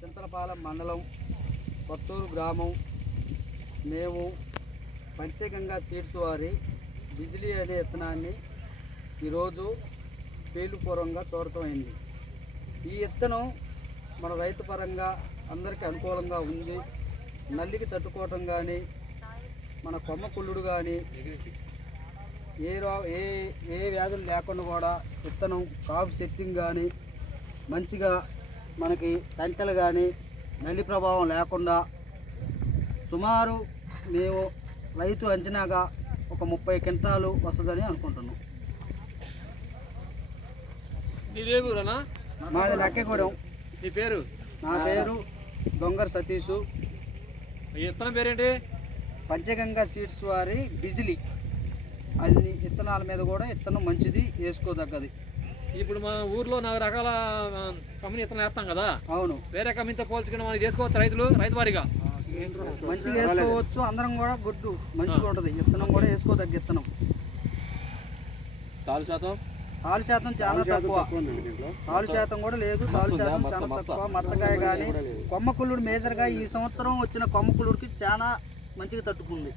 చింతలపాలెం మండలం కొత్తూరు గ్రామం. మేము పంచగంగా సీడ్స్ వారి బిజిలీ అనే విత్తనాన్ని ఈరోజు ఫీల్డ్ పూర్వంగా చూడటమైంది. ఈ విత్తనం మన రైతు పరంగా అందరికీ అనుకూలంగా ఉంది. నల్లికి తట్టుకోవటం కానీ, మన కొమ్మ కుళ్ళుడు కానీ, ఏ వ్యాధులు లేకుండా కూడా విత్తనం కాపు సెట్టింగ్ కానీ మంచిగా మనకి కంటెలు కానీ నల్లి ప్రభావం లేకుండా సుమారు మేము రైతు అంచనాగా ఒక 30 క్వింటాలు వస్తుందని అనుకుంటున్నాం. మాది నక్కెగూడెం. నీ పేరు? నా పేరు దొంగర సతీషు. విత్తనం పేరేంటి? పంచగంగా సీడ్స్ వారి బిజిలీ. అన్ని విత్తనాల మీద కూడా విత్తనం మంచిది, వేసుకోదగ్గది. ఇప్పుడు మన ఊర్లో 4 రకాల కంపెనీ విత్తనం వేస్తాం కదా. అవును. వేరే కంపెనీతో పోల్చుకుని మనకి చేసుకోవచ్చు రైతు వారిగా మంచిగా వేసుకోవచ్చు. అందరం కూడా గుడ్డు మంచిగా ఉంటుంది. విత్తనం కూడా వేసుకోదగ్గ విత్తనం. తాలు శాతం చాలా తక్కువ. తాలు శాతం కూడా లేదు. తాలు శాతం చాలా తక్కువ. మచ్చకాయ కానీ కొమ్మ కుళ్ళుడు మేజర్గా ఈ సంవత్సరం వచ్చిన కొమ్మ కుళ్ళుడికి చాలా మంచిగా తట్టుకుంది.